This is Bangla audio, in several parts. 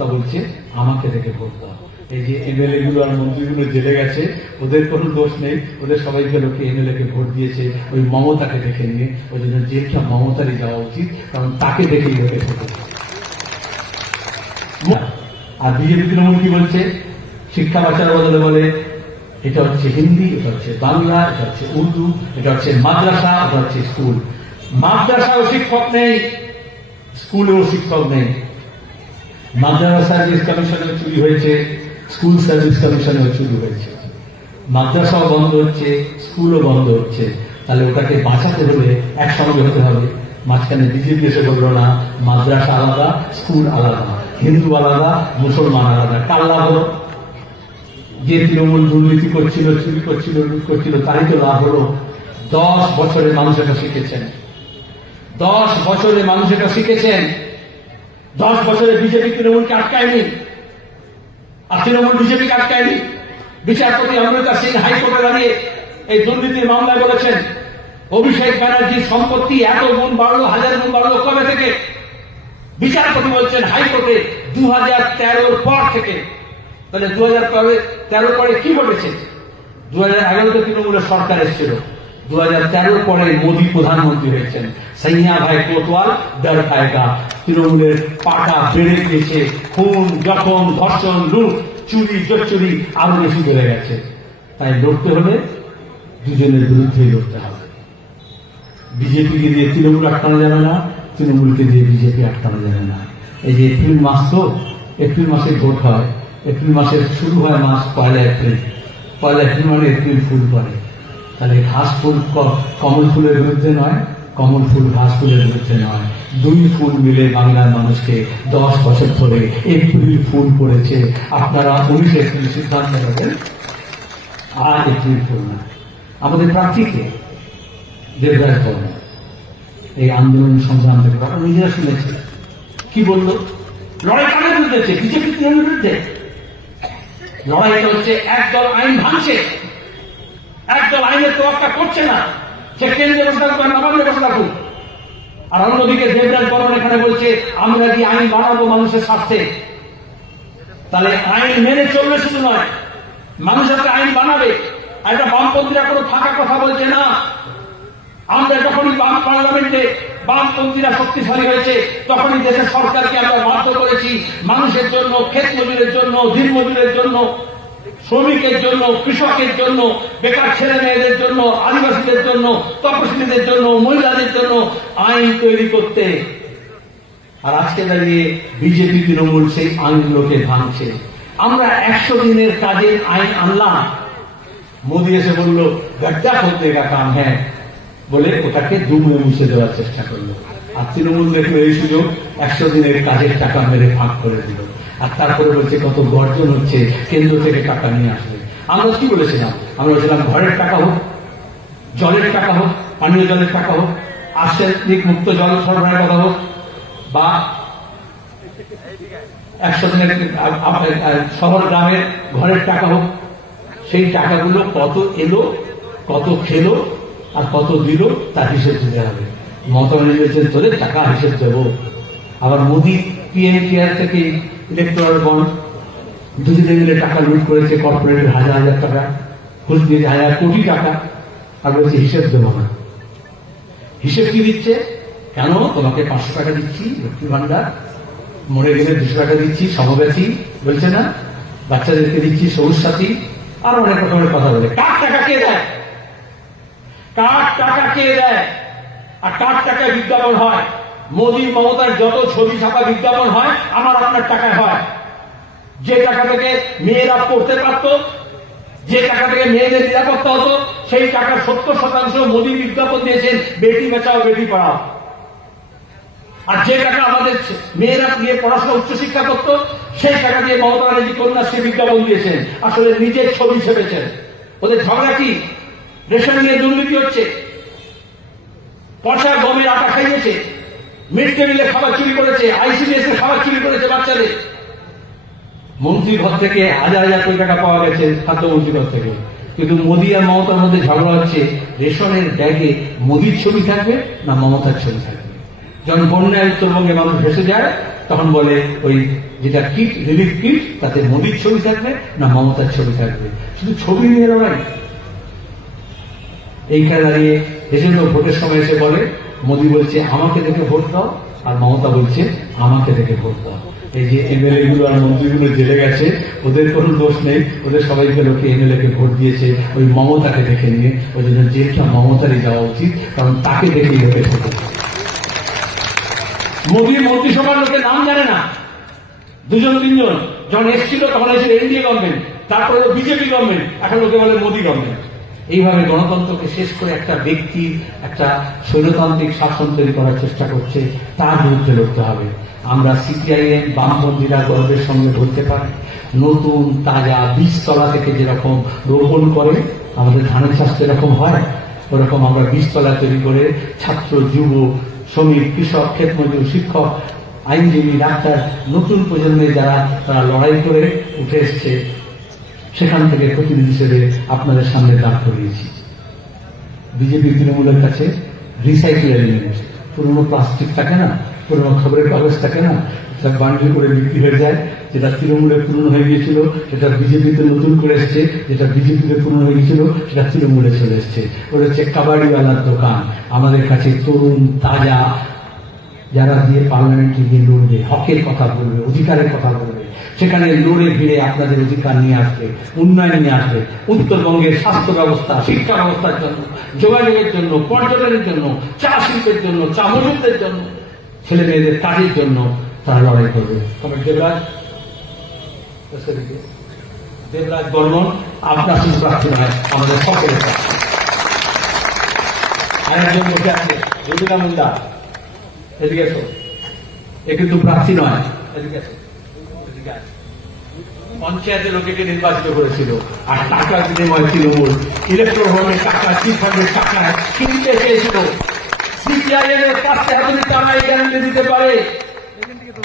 মমতা বলছে আমাকে দেখে ভোট দাও। এই যে এমএলএ গুলো আর মন্ত্রীগুলো জেলে গেছে, ওদের কোনো দোষ নেই, ওদের সবাইকে লোকে এমএলএ কে ভোট দিয়েছে ওই মমতাকে দেখে নিয়ে। ওই জন্য জেলটা মমতারই যাওয়া উচিত, কারণ তাকে দেখেই লোকে ভোট। আর বিজেপি তৃণমূল কি বলছে? শিক্ষা বাঁচার বদলে বলে এটা হচ্ছে হিন্দি, এটা হচ্ছে বাংলা, এটা হচ্ছে উর্দু, এটা হচ্ছে মাদ্রাসা, এটা হচ্ছে স্কুল। মাদ্রাসাও শিক্ষক নেই, স্কুলেও শিক্ষক নেই। মাদ্রাসা সার্ভিস কমিশনেও চুরি হয়েছে, স্কুল সার্ভিস কমিশনেও চুরি হয়েছে। মাদ্রাসাও বন্ধ হচ্ছে, স্কুলও বন্ধ হচ্ছে। তাহলে ওটাকে বাঁচাতে হলে একসঙ্গে হতে হবে। মাঝখানে বিজেপি এসে বলল না, মাদ্রাসা আলাদা, স্কুল আলাদা, হিন্দু আলাদা, মুসলমান আলাদা। কার লাভ হলো? যে তৃণমূল দুর্নীতি করছিল, চুরি করছিল, লুট করছিল, তারই তো লাভ হলো। 10 বছরে মানুষ এটা শিখেছেন, 10 বছরে মানুষ এটা শিখেছেন। 10 বছরে বিজেপি তৃণমূলকে আটকায়নি, আর তৃণমূল বিজেপিকে আটকায়নি। বিচারপতি অমৃতা সিং হাইকোর্টে দাঁড়িয়ে এই দুর্নীতির মামলায় বলেছেন অভিষেক ব্যানার্জির সম্পত্তি এত গুণ বাড়লো, 1000 গুণ বাড়লো কবে থেকে? বিচারপতি বলছেন হাইকোর্টে 2013 পর থেকে। তাহলে 2013 পরে কি ঘটেছে? 2011 তৃণমূলের সরকার এসেছিল, 2013 পরে মোদী প্রধানমন্ত্রী হয়েছেন। সাইয়া ভাই কোতওয়াল ডর খায়গা। তৃণমূলের পাটা বেড়ে গিয়েছে, খুন, জখম, ধর্ষণ, লুট, চুরি, চুরি আরো বেশি বেড়ে গেছে। তাই লড়তে হলে দুজনের বিরুদ্ধেই লড়তে হবে। বিজেপিকে দিয়ে তৃণমূল আটকানো যাবে না, তৃণমূলকে দিয়ে বিজেপি আটকানো যাবে না। এই যে এপ্রিল মাস, তো এপ্রিল মাসে ভোট হয়, এপ্রিল মাসের শুরু হয় মাস 1 এপ্রিল। 1 এপ্রিল মানে এপ্রিল ফুল পরে। তাহলে ঘাস ফুল কমল ফুলের বিরুদ্ধে নয়, কমল ফুল ঘাস ফুলের বিরুদ্ধে নয়। 2 ফুল মিলে বাংলার মানুষকে 10 বছর ধরে এপ্রিল ফুল পড়েছে। আপনারা 19 এপ্রিল সিদ্ধান্ত নেবেন, আর এপ্রিল ফুল না। আমাদের প্রার্থীকে দেবরাজ বর্মা এই আন্দোলন সংগ্রাম থেকে নিজেরা শুনেছে কি বললো। লড়াই কাদের বিরুদ্ধে? বিজেপি তৃণমূলের বিরুদ্ধে। লড়াইটা হচ্ছে একদল আইন ভাঙছে, একদল আইনের তোয়াক্কা করছে না, সে কেন্দ্রে বসে থাকুক আর নবান্নে বসে থাকুক। আর অন্যদিকে দেবরাজ বর্মন এখানে বলছে আমরা কি আইন বানাবো মানুষের স্বার্থে। তাহলে আইন মেনে চলবে শুধু নয়, মানুষের আইন বানাবে। আর এটা বামপন্থীরা কোনো ফাঁকা কথা বলছে না। আমরা যখনই বাম পার্লামেন্টে বামপন্থীরা শক্তিশালী হয়েছে, তখনই দেশের সরকারকে আমরা বাধ্য করেছি মানুষের জন্য, ক্ষেত মজুরের জন্য, দিন মজুরের জন্য, শ্রমিকের জন্য, কৃষকের জন্য, বেকার ছেলে মেয়েদের জন্য, আদিবাসীদের জন্য, তপশিলীদের জন্য, মহিলাদের জন্য আইন তৈরি করতে। আর আজকে দাঁড়িয়ে বিজেপি তৃণমূল সেই আইনগুলোকে ভাঙছে। আমরা 100 দিনের কাজের আইন আনলাম, মোদী এসে বলল গड्ढा खोदने का काम है বলে ওটাকে দুমে মুছে দেওয়ার চেষ্টা করলো। আর তৃণমূল দেখলো এই সুযোগ, 100 দিনের কাজের টাকা মেরে ফাঁক করে দিল। আর তারপরে বলছে কত গর্জন হচ্ছে, কেন্দ্র থেকে টাকা নিয়ে আসবে। আমরা কি বলেছিলাম? আমরা বলেছিলাম ঘরের টাকা হোক, জলের টাকা হোক, পানীয় জলের টাকা হোক, আর্সেনিক মুক্ত জল সরবরাহের কথা হোক, বা 100 দিনের শহর গ্রামের ঘরের টাকা হোক। সেই টাকাগুলো কত এলো, কত খেলো, আর কত দিল তার হিসেব দিতে হবে। মমতা বলেছেন তোদের টাকা হিসেব দেব। আবার মোদী পিএম কেয়ার থেকে ইলেকট্রাল বন্ড দুজনে মিলে টাকা লুট করেছে, কর্পোরেটের 1000 টাকা, ঘুষ দিয়েছে 1000 কোটি টাকা। আর বলছে হিসেব দেবো না। হিসেব কি দিচ্ছে? কেন তোমাকে 500 টাকা দিচ্ছি লক্ষ্মী ভান্ডার, মরে গেলে 200 টাকা দিচ্ছি সমব্যাথী, বলছে না, বাচ্চাদেরকে দিচ্ছি সবুজ সাথী, আর অনেক রকমের কথা বলে। কার টাকা কে দেয়? কার টাকা কে দেয়? আর কার টাকায় বিজ্ঞাপন হয়? মোদী মমতার যত ছবি ছাপা বিজ্ঞাপন হয় আমার আপনার টাকায় হয়। যে টাকা থেকে মেয়েরা পড়তে পারত, যে টাকা থেকে মেয়েদের নিরাপত্তা হতো, সেই টাকার 70% মোদী বিজ্ঞাপন দিয়েছেন বেটি বাঁচাও বেটি পড়াও। আর যে টাকা আমাদের মেয়েরা দিয়ে পড়াশোনা উচ্চশিক্ষা করত, সেই টাকা দিয়ে মমতা ব্যানার্জি কন্যাশ্রী বিজ্ঞাপন দিয়েছেন, আসলে নিজের ছবি ছেপেছেন। ওদের ঝগড়া কি? রেশন নিয়ে দুর্নীতি হচ্ছে, পচা গমের আটা খাইয়েছে, মিড ডে মিলে খাবার চুরি করেছে, আইসিডিএস এর খাবার চুরি করেছে বাচ্চাদের। মন্ত্রী ঘর থেকে 1000 কোটি টাকা পাওয়া গেছে খাদ্যমন্ত্রী ঘর থেকে। কিন্তু মোদী আর মমতার মধ্যে ঝগড়া হচ্ছে রেশনের ব্যাগে মোদীর ছবি থাকবে না মমতার ছবি থাকবে। যখন বন্যায় উত্তরবঙ্গে মানুষ ভেসে যায়, তখন বলে ওই যেটা কিট, রিলিফ কিট, তাতে মোদির ছবি থাকবে না মমতার ছবি থাকবে, শুধু ছবি নিয়ে লড়াই। এইখানে দাঁড়িয়ে এজন্য ভোটের সময় এসে বলে, মোদি বলছে আমাকে দেখে ভোট দাও, আর মমতা বলছে আমাকে দেখে ভোট দাও। এই যে এমএলএ গুলো আর মন্ত্রীগুলো জেলে গেছে, ওদের কোনো দোষ নেই, ওদের সবাইকে লোকে এমএলএ কে ভোট দিয়েছে ওই মমতাকে দেখে নিয়ে। ওই জন্য জেলটা মমতারই যাওয়া উচিত, কারণ তাকে দেখেই লোকে ভোট দেবে। মোদীর মন্ত্রিসভার লোকের নাম জানে না, দুজন তিনজন। যখন এসেছিল তখন এসেছিল এনডিএ গভর্নমেন্ট, তারপরে বিজেপি গভর্নমেন্ট, এখন লোকে বলে মোদী গভর্নমেন্ট। এইভাবে গণতন্ত্রকে শেষ করে একটা ব্যক্তির একটা স্বৈরতান্ত্রিক শাসন তৈরি করার চেষ্টা করছে, তার বিরুদ্ধে লড়তে হবে। আমরা সিপিআইএম বামপন্থীরা গর্বের সঙ্গে বলতে পারি, নতুন তাজা বীজতলা থেকে যেরকম রোপণ করে আমাদের ধানের চাষ যেরকম হয়, ওরকম আমরা বীজতলা তৈরি করে ছাত্র, যুব, শ্রমিক, কৃষক, ক্ষেতমজুর, শিক্ষক, আইনজীবী, ডাক্তার, নতুন প্রজন্মে যারা তারা লড়াই করে উঠে এসছে, সেখান থেকে প্রতিনিধি হিসেবে আপনাদের সামনে দাঁড় করিয়েছি। বিজেপি তৃণমূলের কাছে রিসাইকেল এলিমেন্ট, পুরোনো প্লাস্টিক থাকে না, পুরোনো খবরের কাগজ থাকে না, সেটা বান্ডিল করে বিক্রি হয়ে যায়। যেটা তৃণমূলে পুরনো হয়ে গিয়েছিল সেটা বিজেপিতে নতুন করে এসছে, যেটা বিজেপিতে পুরনো হয়ে গিয়েছিল সেটা তৃণমূলে চলে এসছে। ওটা হচ্ছে কাবাডিওয়ালার দোকান। আমাদের কাছে তরুণ তাজা যারা দিয়ে পার্লামেন্টে গিয়ে লড়বে, হকের কথা বলবে, অধিকারের কথা বলবে, সেখানে লড়ে ভিড়ে আপনাদের অধিকার নিয়ে আসবে, উন্নয়ন নিয়ে আসবে। উত্তরবঙ্গের স্বাস্থ্য ব্যবস্থা, শিক্ষা ব্যবস্থার জন্য, যোগাযোগের জন্য, পর্যটনের জন্য, চা শিল্পের জন্য, চা মজুরদের জন্য, ছেলে মেয়েদের কাজের জন্য তারা লড়াই করবে। তবে দেবরাজ বর্মন আপনার শুধু প্রার্থী নয়, আমাদের সকলের প্রার্থী। আরেকজন বসে আছে রবিনা মুন্ডা, এদিকে এসো। এ কিন্তু প্রার্থী নয়, এদিকে এসো। পঞ্চায়েতের লোকেকে নির্বাচিত করেছিল, আর টাকার বিনিময়ে তৃণমূল ইলেকট্রোনের টাকা, চিটফান্ডের টাকা কিনতে চেয়েছিল। সিপিআইএম এর কাছে আপনি টাকায় গ্যারান্টি দিতে পারে,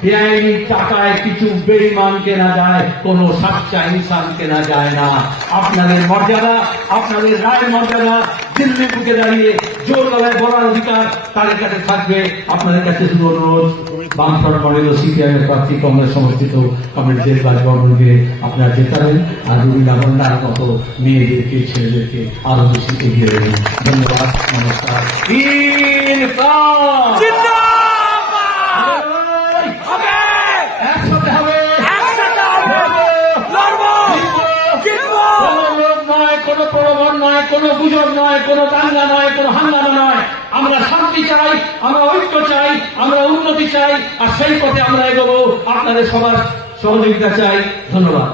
বেআইনি টাকায় কিছু বেঈমান কেনা যায়, কোন সাচ্চা ইনসান কেনা যায় না। আপনাদের মর্যাদা, আপনাদের রায়ের মর্যাদা দিল্লি বুকে দাঁড়িয়ে জোর গলায় বলার অধিকার তাদের কাছে থাকবে। আপনাদের কাছে শুধু অনুরোধ, বামফ্রন্ট মডেল ও সিপিআইএম এর প্রার্থী কংগ্রেস সমর্থিত কমরেড দেবরাজ বর্মনকে আপনারা জেতাবেন, আর রবিনা মুন্ডার মতো মেয়েদেরকে, ছেলেদেরকে আরো বেশি এগিয়ে দেবেন। ধন্যবাদ, নমস্কার। কোন প্রলোভন নয়, কোন গুজব নয়, কোন দাঙ্গা নয়, কোন হাঙ্গামা নয়। আমরা শান্তি চাই, আমরা ঐক্য চাই, আমরা উন্নতি চাই, আর সেই পথে আমরা এগোবো। আপনাদের সবার সহযোগিতা চাই। ধন্যবাদ।